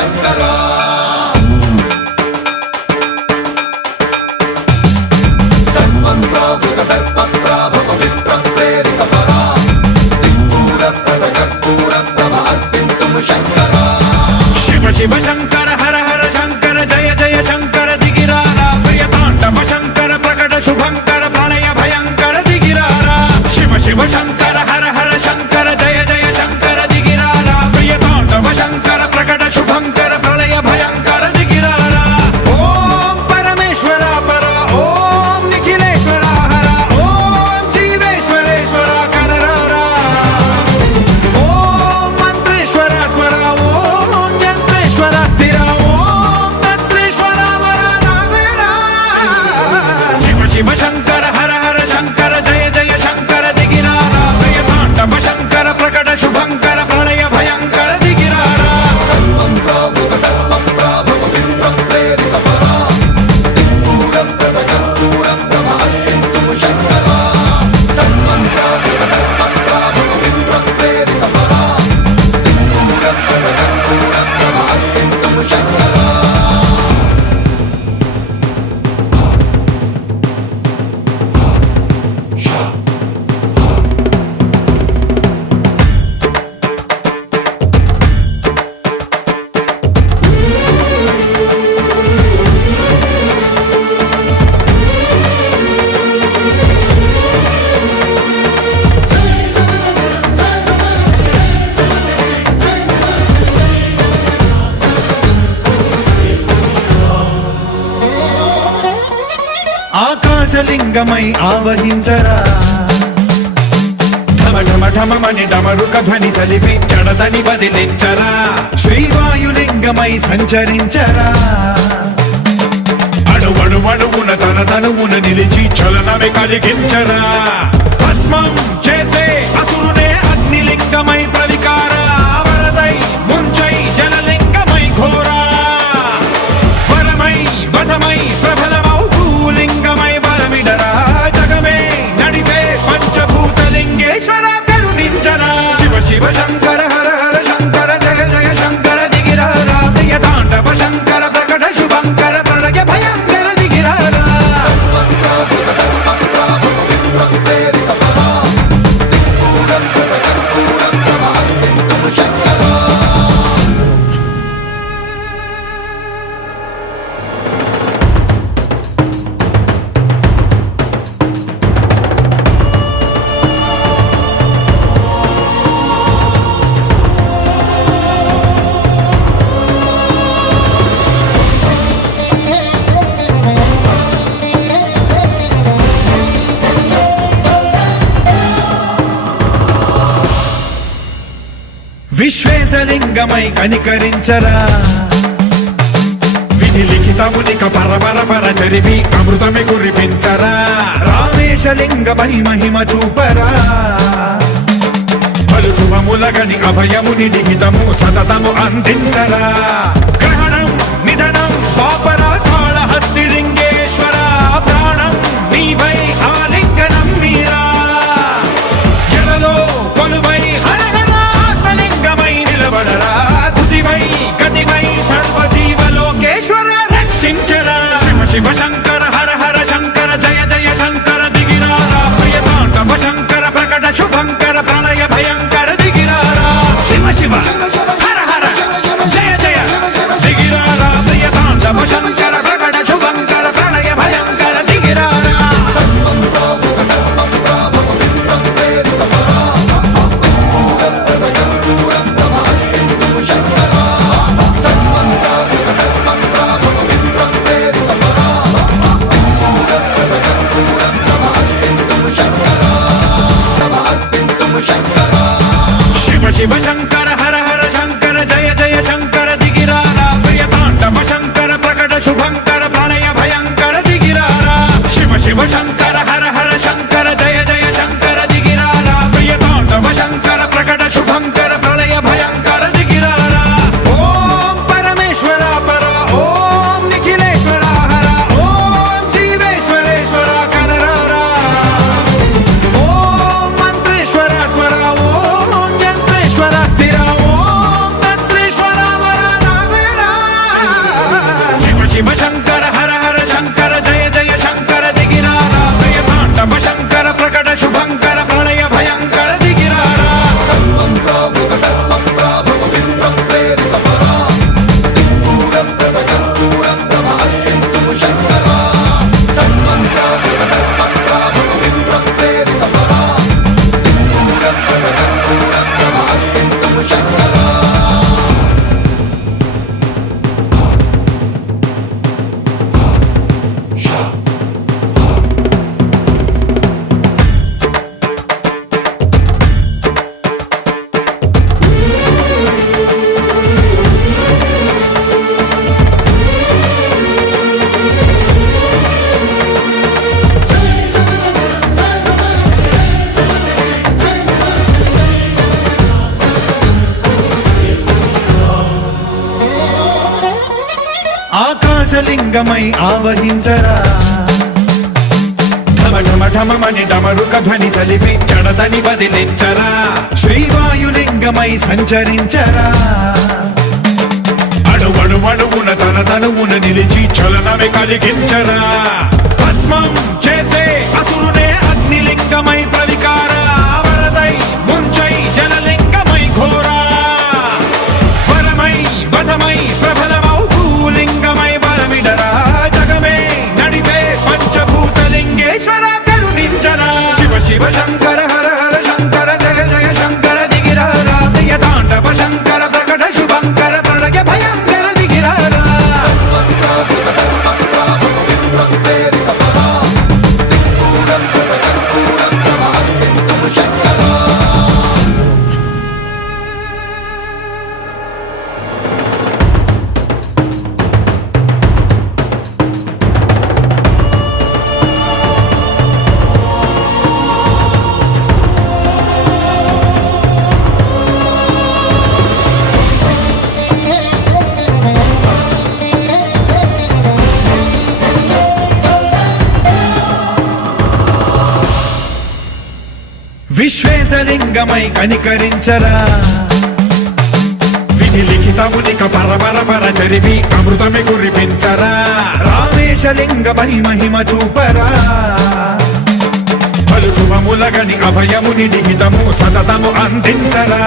శంకర సన్మంత్రావృత దర్ప ప్రాభవ విప్ర ప్రేరిత పరా దిక్పూర ప్రద కర్పూర ప్రభ అర్పింతుము శంకర శివ శివ శంకర హర హర శంకర జయ జయ శంకర దిగిరారా ప్రియ తాండవ శంకర ప్రకట శుభంకర ప్రళయ భయంకర దిగిరారా శివ శివ శంకర హర హర శంకర జయ జయ శంకర దిగిరారా ప్రియ తాండవ శంకర ప్రకట శుభంకర ప్రళయ భయంకర దిగిరారా ఓం పరమేశ్వర పర ఓం నిఖిలేశ్వర హర ఓం జీవేశ్వరేశ్వర కరరారా ఓం మంత్రేశ్వర స్వర ఓం యంత్రేశ్వర స్థిర ఓం తంత్రేశ్వర వర నావేరా శివ శివ శంకర హర హర శంకర జయ జయ శంకర దిగిరారా ప్రియ తాండవ శంకర ప్రకట శుభంకర ప్రళయ భయంకర దిగిరారా సన్మంత్రావృత దర్ప ప్రాభవ విప్ర ప్రేరిత పరా దిక్పూర ప్రద కర్పూర ప్రభ అర్పింతుము శంకర సన్మంత్రావృత దర్ప ప్రాభవ విప్ర ప్రేరిత పరా దిక్పూర ప్రద కర్పూర ప్రభ అర్పింతుము శంకర ఆకాశలింగమై ఆవహించరా ఢమ ఢమ ఢమమని డమరుక ధ్వని సలిపి జడదని బదిలించరా శ్రీవాయులింగమై సంచరించరా అణువణువున తన తనువున నిలిచి చలనమే కలిగించరా భస్మం చేసే అసురునే అగ్నిలింగమై ప్రవికార వరదై ముంచై జలలింగమై ఘోరా వరమై వసమై ప్రబలమౌ భూలింగమై బలమిడరా జగమే నడిపే పంచభూతలింగేశ్వర కరుణించరా శివ శివ శంకర హర హర శంకర జయ జయ శంకర దిగిరారా ప్రియ తాండవ శంకర ప్రకట శుభంకర ప్రళయ భయంకర దిగిరారా సన్మంత్రావృత దర్ప ప్రాభవ విప్ర ప్రేరిత పరా దిక్పూర ప్రద కర్పూర ప్రభ అర్పింతుము శంకర విశ్వేశలింగమై కనికరించరా విధి లిఖితమునిక పరపర పర జరిపి అమృతమి కురిపించరా రామేశలింగమై మహిమ చూపరా పలు శుభములగని అభయముని లిఖితము సతతము అందించరా గ్రహణం నిధనం పాపర కాళహస్తి లింగేశ్వర ప్రాణం నీవై ఆలింగనం మీరా జలలో కొలువై హర హర ఆత్మలింగమై నిలబడరా తుదివై గతివై సర్వజీవలోకేశ్వర రక్షించరా శివ శివ శంకర హర హర శంకర జయ జయ శంకర దిగిరారా ప్రియ తాండవ శంకర ప్రకట శుభంకర ప్రళయ భయంకర దిగిరారా శివ శివ హర హర జయ జయ దిగిరారా ప్రియ తాండవ శంకర ప్రకట శుభంకర ప్రళయ భయంకర దిగిరారా సన్మంత్రావృత దర్ప ప్రాభవ విప్ర ప్రేరిత పరా దిక్పూర ప్రద కర్పూర ప్రభ అర్పింతుము శంకర సన్మంత్రావృత దర్ప ప్రాభవ విప్ర ప్రేరిత పరా దిక్పూర ప్రద కర్పూర ప్రభ అర్పింతుము శంకర ప్రభ అర్పింతుము శంకర శివ శివ శంకర హర హర శంకర జయ జయ శంకర దిగిరారా ప్రియ తాండవ శంకర ప్రకట శుభంకర ప్రళయ భయంకర దిగిరారా శివ శివ శంకర హర హర శంకర జయ జయ శంకర దిగిరారా ప్రియ తాండవ శంకర ప్రకట శుభంకర ప్రళయ భయంకర దిగిరారా ఓం పరమేశ్వర పర ఓం నిఖిలేశ్వర హర ఓం జీవేశ్వరేశ్వర కరరారా ఓం మంత్రేశ్వర స్వర ఓం యంత్రేశ్వర స్థిర ఓం తంత్రేశ్వర వర నావేరా ఆకాశలింగమై ఆవహించరా ఢమ ఢమ ఢమమని డమరుక ధ్వని సలిపి జడదని బదిలించరా శ్రీవాయులింగమై సంచరించరా అణువణువున తన తనువున నిలిచి చలనమే కలిగించరా భస్మం చేసే అసురునే అగ్నిలింగమై ప్రవికార వరదై ముంచై జలలింగమై ఘోరా వరమై వసమై ప్రబలమౌ భూలింగమై బలమిడరా జగమే నడిపే పంచభూతలింగేశ్వర కరుణించరా శివ శివ శంకర హర హర శంకర జయ జయ శంకర దిగిరారా ప్రియ తాండవ శంకర ప్రకట శుభంకర ప్రళయ భయంకర దిగిరారా విశ్వేశలింగమై కనికరించరా విధి లిఖితమునిక పరపర జరిపి అమృతమి కురిపించరా రామేశలింగమై మహిమ చూపరా పలు శుభములగని అభయముని నిహితము సతతము అందించరా